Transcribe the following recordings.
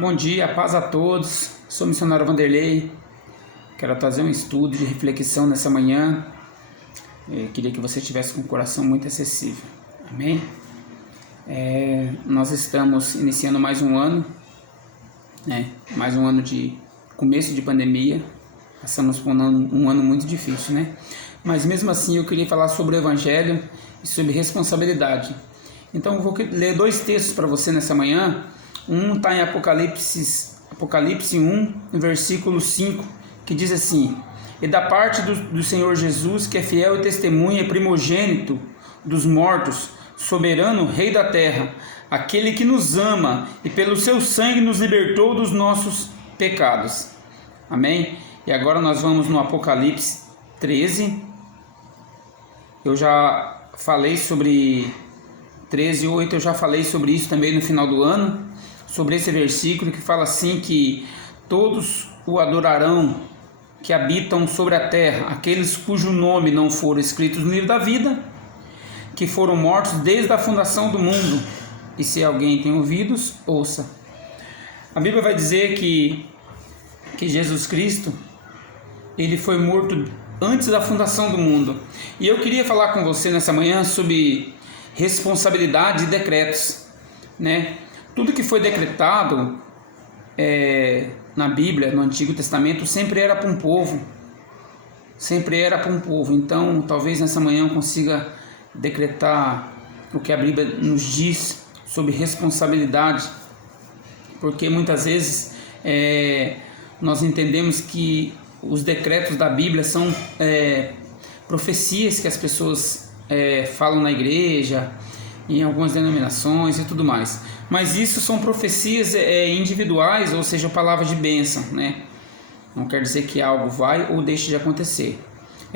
Bom dia, paz a todos. Sou o missionário Vanderlei. Quero trazer um estudo de reflexão nessa manhã. Queria que você estivesse com o coração muito acessível. Amém? Nós estamos iniciando mais um ano, mais um ano de começo de pandemia. Passamos por um ano muito difícil, né? Mas mesmo assim eu queria falar sobre o Evangelho e sobre responsabilidade. Então eu vou ler dois textos para você nessa manhã. Um está em Apocalipse 1, no versículo 5, que diz assim: E da parte do Senhor Jesus, que é fiel e testemunha, primogênito dos mortos, soberano, Rei da terra, aquele que nos ama e pelo seu sangue nos libertou dos nossos pecados. Amém? E agora nós vamos no Apocalipse 13. Eu já falei sobre 13:8, eu já falei sobre isso também no final do ano, sobre esse versículo que fala assim que todos o adorarão que habitam sobre a terra, aqueles cujo nome não foram escritos no livro da vida, que foram mortos desde a fundação do mundo. E se alguém tem ouvidos, ouça. A Bíblia vai dizer que Jesus Cristo, ele foi morto antes da fundação do mundo. E eu queria falar com você nessa manhã sobre responsabilidade e decretos, né? Tudo que foi decretado na Bíblia, no Antigo Testamento, sempre era para um povo. Sempre era para um povo. Então, talvez nessa manhã eu consiga decretar o que a Bíblia nos diz sobre responsabilidade. Porque muitas vezes nós entendemos que os decretos da Bíblia são profecias que as pessoas falam na igreja, em algumas denominações e tudo mais. Mas isso são profecias individuais, ou seja, palavras de bênção, né? Não quer dizer que algo vai ou deixe de acontecer.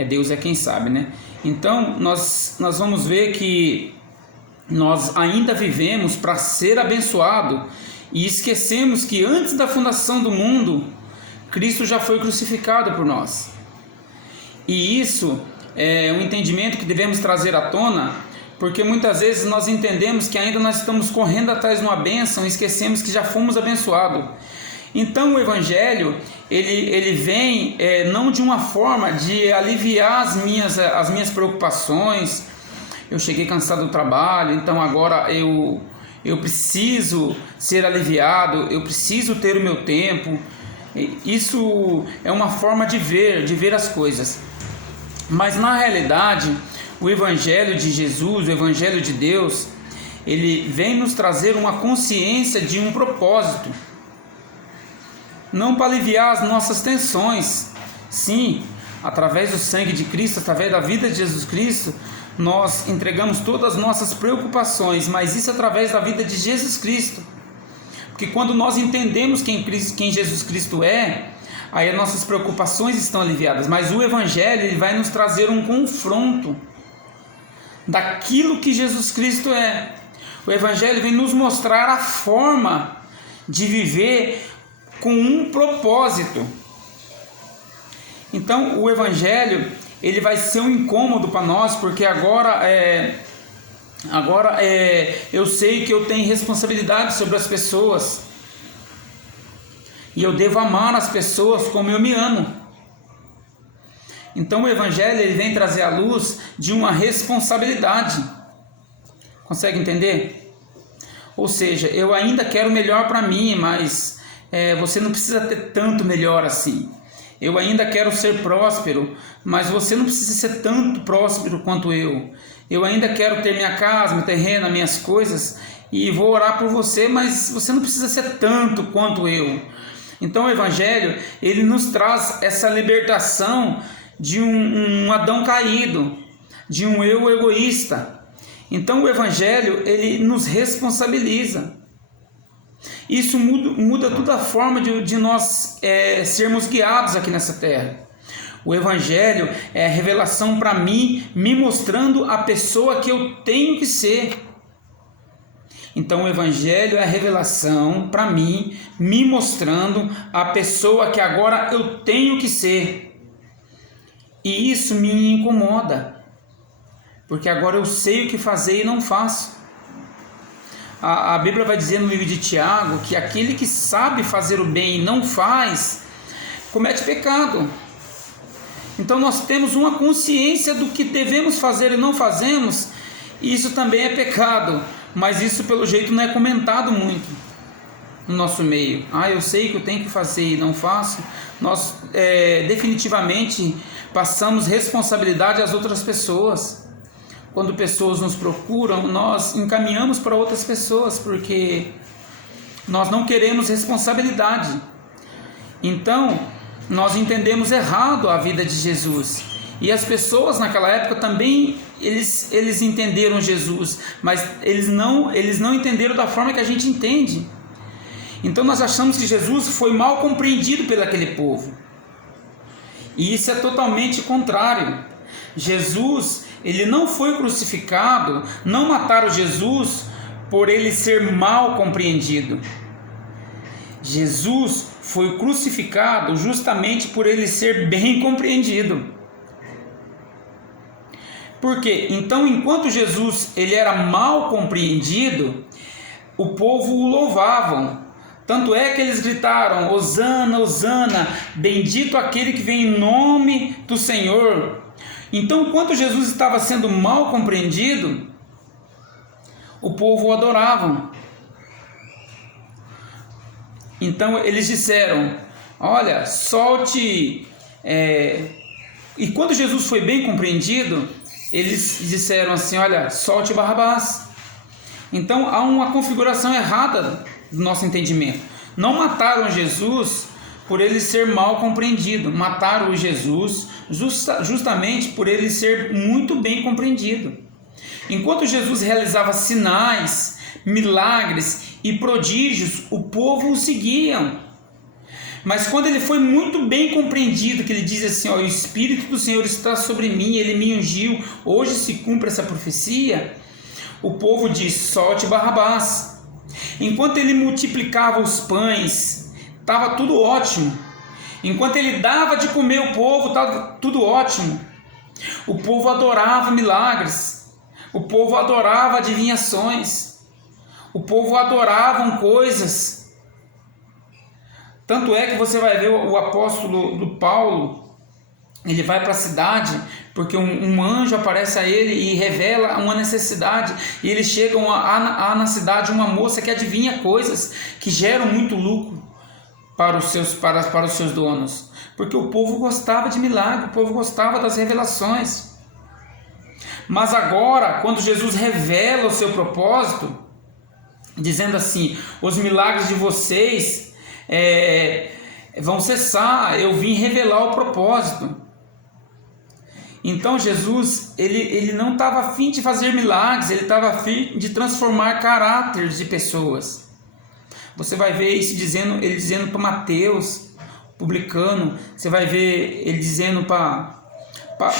Deus é quem sabe, né? Então, nós vamos ver que nós ainda vivemos para ser abençoado e esquecemos que antes da fundação do mundo, Cristo já foi crucificado por nós. E isso é um entendimento que devemos trazer à tona, porque muitas vezes nós entendemos que ainda nós estamos correndo atrás de uma bênção e esquecemos que já fomos abençoados. Então o Evangelho, ele vem não de uma forma de aliviar as minhas preocupações. Eu cheguei cansado do trabalho, então agora eu preciso ser aliviado, eu preciso ter o meu tempo. Isso é uma forma de ver as coisas. Mas na realidade, o Evangelho de Jesus, o Evangelho de Deus, ele vem nos trazer uma consciência de um propósito. Não para aliviar as nossas tensões. Sim, através do sangue de Cristo, através da vida de Jesus Cristo, nós entregamos todas as nossas preocupações, mas isso através da vida de Jesus Cristo. Porque quando nós entendemos quem Jesus Cristo aí as nossas preocupações estão aliviadas. Mas o Evangelho, ele vai nos trazer um confronto daquilo que Jesus Cristo é. O Evangelho vem nos mostrar a forma de viver com um propósito. Então o Evangelho, ele vai ser um incômodo para nós, porque agora eu sei que eu tenho responsabilidade sobre as pessoas e eu devo amar as pessoas como eu me amo. Então o Evangelho, ele vem trazer a luz de uma responsabilidade. Consegue entender? Ou seja, eu ainda quero melhor para mim, mas você não precisa ter tanto melhor assim. Eu ainda quero ser próspero, mas você não precisa ser tanto próspero quanto eu. Eu ainda quero ter minha casa, meu terreno, minhas coisas, e vou orar por você, mas você não precisa ser tanto quanto eu. Então o Evangelho, ele nos traz essa libertação de um Adão caído, de um eu egoísta. Então o Evangelho, ele nos responsabiliza. Isso muda toda a forma de nós sermos guiados aqui nessa terra. O Evangelho é a revelação para mim, me mostrando a pessoa que eu tenho que ser. Então o Evangelho é a revelação para mim, me mostrando a pessoa que agora eu tenho que ser. E isso me incomoda, porque agora eu sei o que fazer e não faço. A Bíblia vai dizer no livro de Tiago que aquele que sabe fazer o bem e não faz, comete pecado. Então nós temos uma consciência do que devemos fazer e não fazemos, e isso também é pecado, mas isso pelo jeito não é comentado muito no nosso meio. Eu sei que eu tenho que fazer e não faço. Nós definitivamente passamos responsabilidade às outras pessoas. Quando pessoas nos procuram, nós encaminhamos para outras pessoas, porque nós não queremos responsabilidade. Então, nós entendemos errado a vida de Jesus. E as pessoas naquela época também, eles entenderam Jesus, mas eles não entenderam da forma que a gente entende. Então nós achamos que Jesus foi mal compreendido pelo aquele povo. E isso é totalmente contrário. Jesus, ele não foi crucificado, não mataram Jesus por ele ser mal compreendido. Jesus foi crucificado justamente por ele ser bem compreendido. Por quê? Então, enquanto Jesus ele era mal compreendido, o povo o louvavam. Tanto é que eles gritaram: Hosana, Hosana, bendito aquele que vem em nome do Senhor. Então, enquanto Jesus estava sendo mal compreendido, o povo o adoravam. Então eles disseram: olha, solte. E quando Jesus foi bem compreendido, eles disseram assim: olha, solte Barrabás. Então há uma configuração errada do nosso entendimento. Não mataram Jesus por ele ser mal compreendido, mataram Jesus justamente por ele ser muito bem compreendido. Enquanto Jesus realizava sinais, milagres e prodígios, o povo o seguiam. Mas quando ele foi muito bem compreendido, que ele diz assim: o Espírito do Senhor está sobre mim, ele me ungiu, hoje se cumpre essa profecia, o povo diz: solte Barrabás. Enquanto ele multiplicava os pães, estava tudo ótimo. Enquanto ele dava de comer o povo, estava tudo ótimo. O povo adorava milagres, o povo adorava adivinhações, o povo adorava coisas. Tanto é que você vai ver o apóstolo do Paulo, ele vai para a cidade, porque um anjo aparece a ele e revela uma necessidade, e eles chegam na cidade uma moça que adivinha coisas que geram muito lucro para os seus donos, porque o povo gostava de milagre, o povo gostava das revelações. Mas agora, quando Jesus revela o seu propósito, dizendo assim: os milagres de vocês vão cessar, eu vim revelar o propósito. Então Jesus, ele não estava a fim de fazer milagres, ele estava a fim de transformar caráteres de pessoas. Você vai ver isso ele dizendo para Mateus, publicano, você vai ver ele dizendo para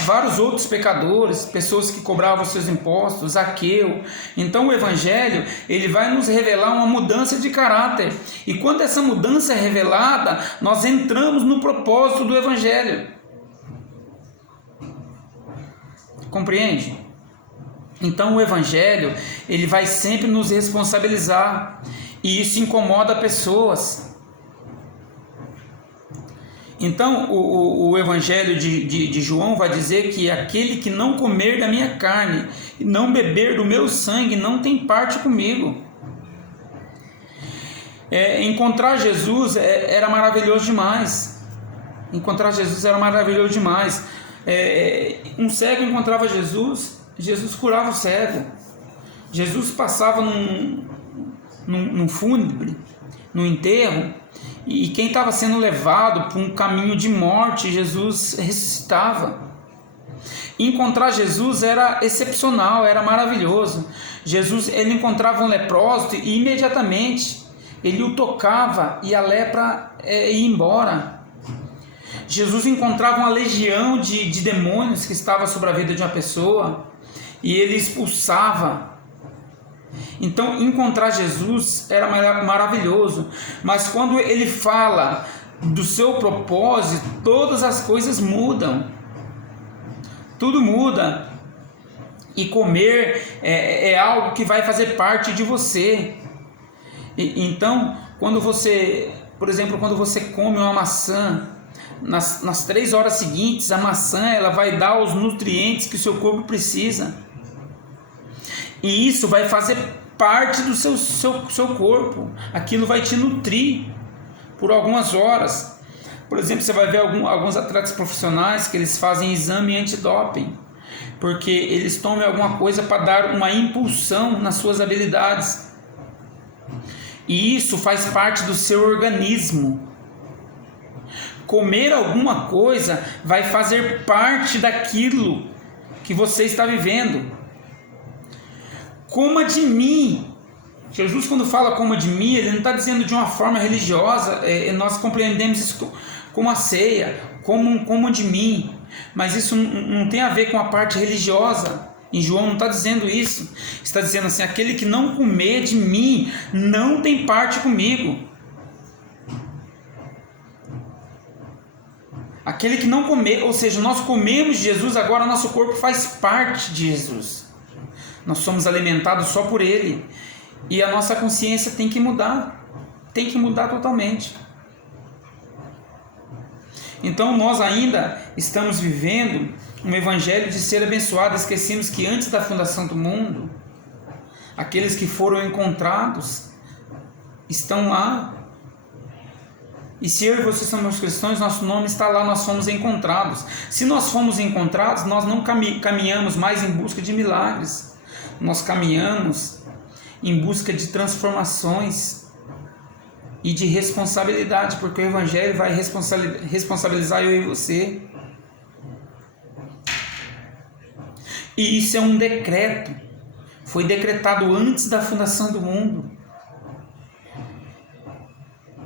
vários outros pecadores, pessoas que cobravam seus impostos, Zaqueu. Então o Evangelho, ele vai nos revelar uma mudança de caráter, e quando essa mudança é revelada, nós entramos no propósito do Evangelho. Compreende? Então o Evangelho, ele vai sempre nos responsabilizar, e isso incomoda pessoas. Então o Evangelho de João vai dizer que aquele que não comer da minha carne e não beber do meu sangue não tem parte comigo. Encontrar Jesus era maravilhoso demais. Encontrar Jesus era maravilhoso demais. Um cego encontrava Jesus, Jesus curava o cego. Jesus passava num fúnebre, num enterro, e quem estava sendo levado por um caminho de morte, Jesus ressuscitava. Encontrar Jesus era excepcional, era maravilhoso. Jesus, ele encontrava um leproso e imediatamente ele o tocava e a lepra ia embora. Jesus encontrava uma legião de demônios que estava sobre a vida de uma pessoa e ele expulsava. Então encontrar Jesus era maravilhoso, mas quando ele fala do seu propósito, todas as coisas mudam, tudo muda. E comer é algo que vai fazer parte de você. Então, quando você, por exemplo, quando você come uma maçã, nas 3 horas seguintes, a maçã ela vai dar os nutrientes que o seu corpo precisa. E isso vai fazer parte do seu corpo. Aquilo vai te nutrir por algumas horas. Por exemplo, você vai ver alguns atletas profissionais que eles fazem exame antidoping, porque eles tomam alguma coisa para dar uma impulsão nas suas habilidades. E isso faz parte do seu organismo. Comer alguma coisa vai fazer parte daquilo que você está vivendo. Coma de mim. Jesus, quando fala coma de mim, ele não está dizendo de uma forma religiosa. Nós compreendemos isso como a ceia, como de mim. Mas isso não tem a ver com a parte religiosa. Em João não está dizendo isso. Está dizendo assim: aquele que não comer de mim não tem parte comigo. Aquele que não comer, ou seja, nós comemos de Jesus, agora nosso corpo faz parte de Jesus. Nós somos alimentados só por Ele. E a nossa consciência tem que mudar. Tem que mudar totalmente. Então nós ainda estamos vivendo um evangelho de ser abençoado. Esquecemos que antes da fundação do mundo, aqueles que foram encontrados estão lá. E se eu e você somos cristãos, nosso nome está lá, nós fomos encontrados. Se nós fomos encontrados, nós não caminhamos mais em busca de milagres. Nós caminhamos em busca de transformações e de responsabilidade, porque o evangelho vai responsabilizar eu e você. E isso é um decreto. Foi decretado antes da fundação do mundo.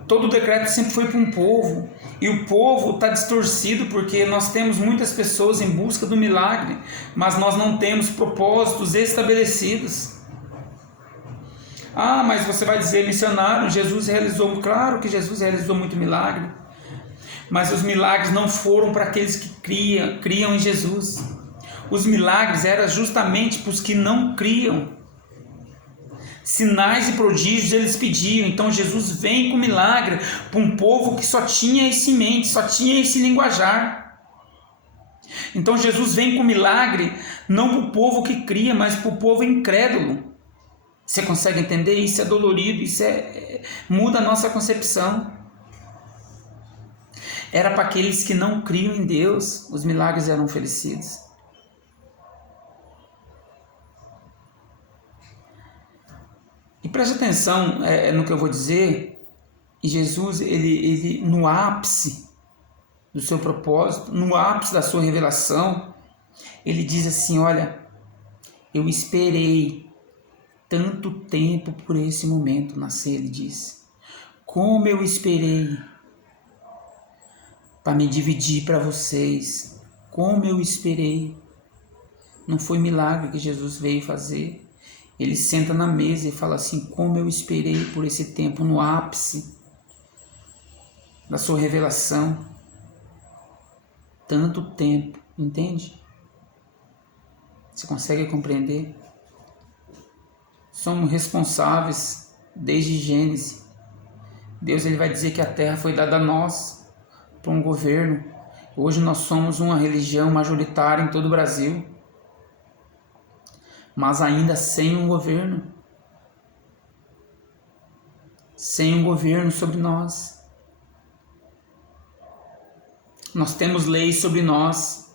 Todo o decreto sempre foi para um povo. E o povo está distorcido porque nós temos muitas pessoas em busca do milagre, mas nós não temos propósitos estabelecidos. Ah, mas você vai dizer, missionário, Jesus realizou. Claro que Jesus realizou muito milagre. Mas os milagres não foram para aqueles que criam em Jesus. Os milagres eram justamente para os que não criam. Sinais e prodígios eles pediam. Então Jesus vem com milagre para um povo que só tinha esse em mente, só tinha esse linguajar. Então Jesus vem com milagre não para o povo que cria, mas para o povo incrédulo. Você consegue entender? Isso é dolorido, isso muda a nossa concepção. Era para aqueles que não criam em Deus, os milagres eram oferecidos. E preste atenção no que eu vou dizer. Jesus, ele no ápice do seu propósito, no ápice da sua revelação, ele diz assim: olha, eu esperei tanto tempo por esse momento nascer, ele disse. Como eu esperei para me dividir para vocês. Como eu esperei. Não foi milagre que Jesus veio fazer. Ele senta na mesa e fala assim: como eu esperei por esse tempo, no ápice da sua revelação. Tanto tempo, entende? Você consegue compreender? Somos responsáveis desde Gênesis. Deus ele vai dizer que a terra foi dada a nós, para um governo. Hoje nós somos uma religião majoritária em todo o Brasil, mas ainda sem um governo. Sem um governo sobre nós. Nós temos leis sobre nós,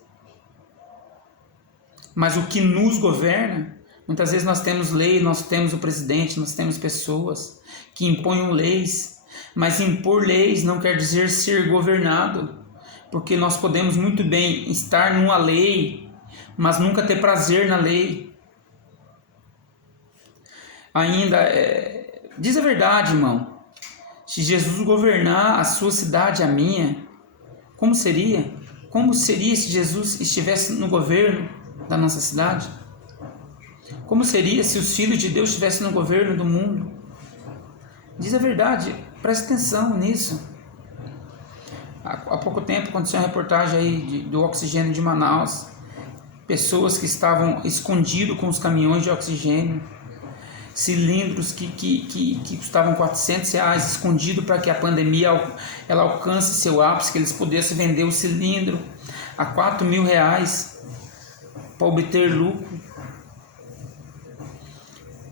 mas o que nos governa, muitas vezes nós temos lei, nós temos o presidente, nós temos pessoas que impõem leis, mas impor leis não quer dizer ser governado, porque nós podemos muito bem estar numa lei, mas nunca ter prazer na lei. Ainda, diz a verdade, irmão, se Jesus governar a sua cidade, a minha, como seria? Como seria se Jesus estivesse no governo da nossa cidade? Como seria se os filhos de Deus estivessem no governo do mundo? Diz a verdade, preste atenção nisso. Há pouco tempo aconteceu uma reportagem aí do oxigênio de Manaus. pessoas que estavam escondidos com os caminhões de oxigênio, cilindros que custavam R$400 escondido para que a pandemia ela alcance seu ápice, que eles pudessem vender o cilindro a R$4.000 para obter lucro.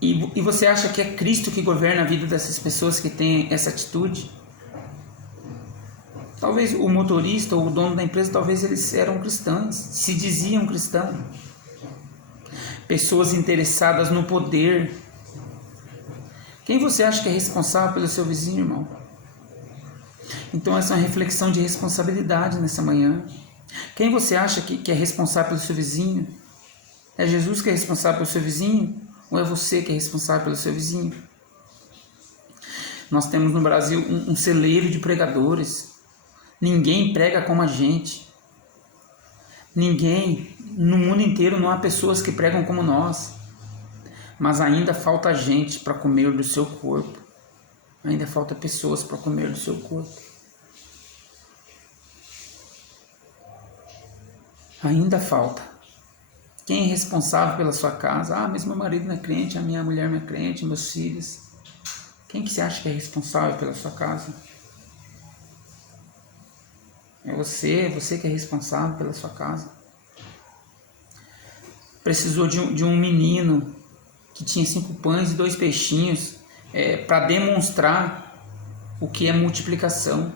E você acha que é Cristo que governa a vida dessas pessoas que têm essa atitude? Talvez o motorista ou o dono da empresa, talvez eles eram cristãos, se diziam cristãos. Pessoas interessadas no poder. Quem você acha que é responsável pelo seu vizinho, irmão? Então essa é uma reflexão de responsabilidade nessa manhã. Quem você acha que é responsável pelo seu vizinho? É Jesus que é responsável pelo seu vizinho? Ou é você que é responsável pelo seu vizinho? Nós temos no Brasil um celeiro de pregadores. Ninguém prega como a gente. Ninguém, no mundo inteiro não há pessoas que pregam como nós. Mas ainda falta gente para comer do seu corpo. Ainda falta pessoas para comer do seu corpo. Ainda falta. Quem é responsável pela sua casa? Ah, mas meu marido não é crente, a minha mulher não é crente, meus filhos. Quem que você acha que é responsável pela sua casa? É você que é responsável pela sua casa. Precisou de um menino que tinha 5 pães e 2 peixinhos para demonstrar o que é multiplicação.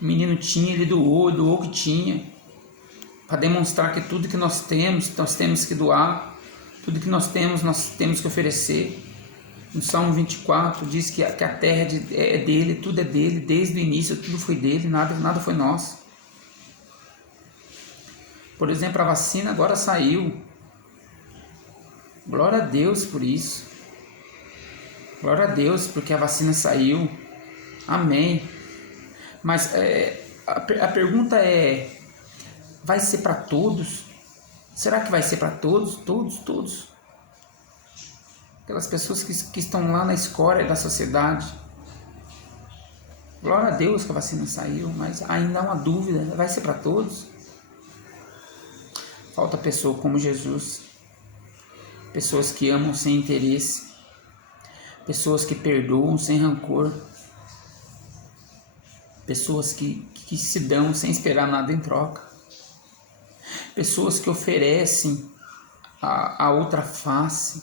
O menino tinha, ele doou o que tinha, para demonstrar que tudo que nós temos que doar, tudo que nós temos que oferecer. No Salmo 24 diz que a terra é dele, tudo é dele, desde o início tudo foi dele, nada foi nosso. Por exemplo, a vacina agora saiu. Glória a Deus por isso. Glória a Deus porque a vacina saiu. Amém. Mas a pergunta é, vai ser para todos? Será que vai ser para todos? Todos. Aquelas pessoas que estão lá na escória da sociedade. Glória a Deus que a vacina saiu, mas ainda há uma dúvida, vai ser para todos? Falta pessoa como Jesus. Pessoas que amam sem interesse. Pessoas que perdoam sem rancor. Pessoas que se dão sem esperar nada em troca. Pessoas que oferecem a outra face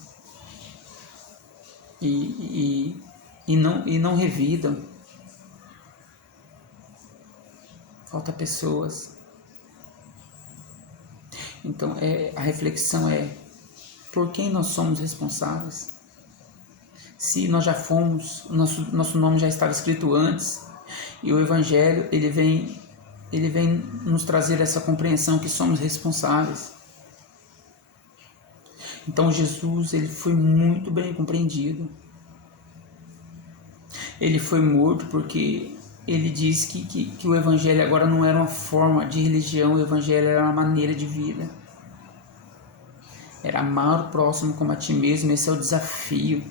e não revidam. Falta pessoas. Então a reflexão é: por quem nós somos responsáveis? Se nós já fomos, nosso nome já estava escrito antes, e o Evangelho ele vem nos trazer essa compreensão que somos responsáveis. Então Jesus ele foi muito bem compreendido. Ele foi morto porque ele diz que o Evangelho agora não era uma forma de religião, o Evangelho era uma maneira de vida. Era amar o próximo como a ti mesmo. Esse é o desafio.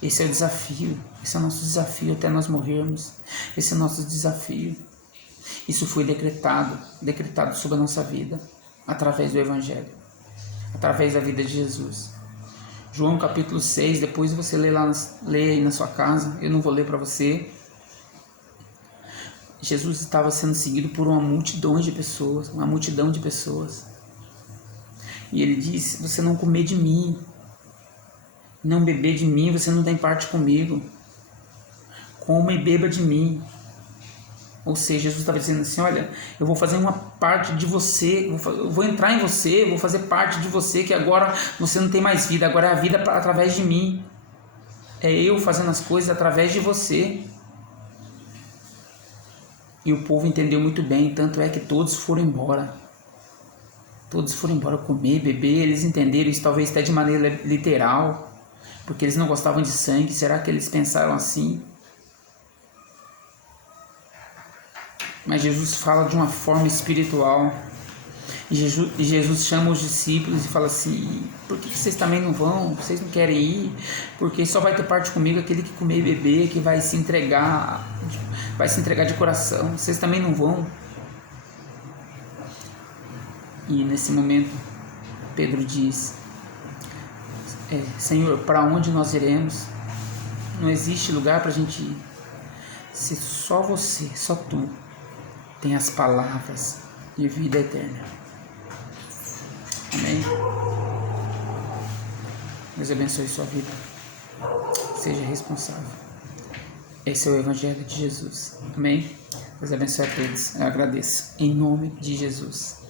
Esse é o nosso desafio até nós morrermos. Esse é o nosso desafio. Isso foi decretado sobre a nossa vida, através do Evangelho, através da vida de Jesus. João capítulo 6, depois você lê aí na sua casa, eu não vou ler para você. Jesus estava sendo seguido por uma multidão de pessoas. E ele disse: você não comer de mim, não beber de mim, você não tem parte comigo. Coma e beba de mim. Ou seja, Jesus estava dizendo assim: olha, eu vou fazer uma parte de você, eu vou entrar em você, eu vou fazer parte de você, que agora você não tem mais vida, agora é a vida através de mim. É eu fazendo as coisas através de você. E o povo entendeu muito bem, tanto é que todos foram embora. Todos foram embora comer, beber, eles entenderam isso talvez até de maneira literal, porque eles não gostavam de sangue. Será que eles pensaram assim? Mas Jesus fala de uma forma espiritual. E Jesus chama os discípulos e fala assim: por que vocês também não vão? Vocês não querem ir? Porque só vai ter parte comigo aquele que comer e beber, que vai se entregar de coração. Vocês também não vão? E nesse momento, Pedro diz: Senhor, para onde nós iremos? Não existe lugar para a gente ir. Se só você, só tu, tem as palavras de vida eterna. Amém? Deus abençoe sua vida. Seja responsável. Esse é o Evangelho de Jesus. Amém? Deus abençoe a todos. Eu agradeço. Em nome de Jesus.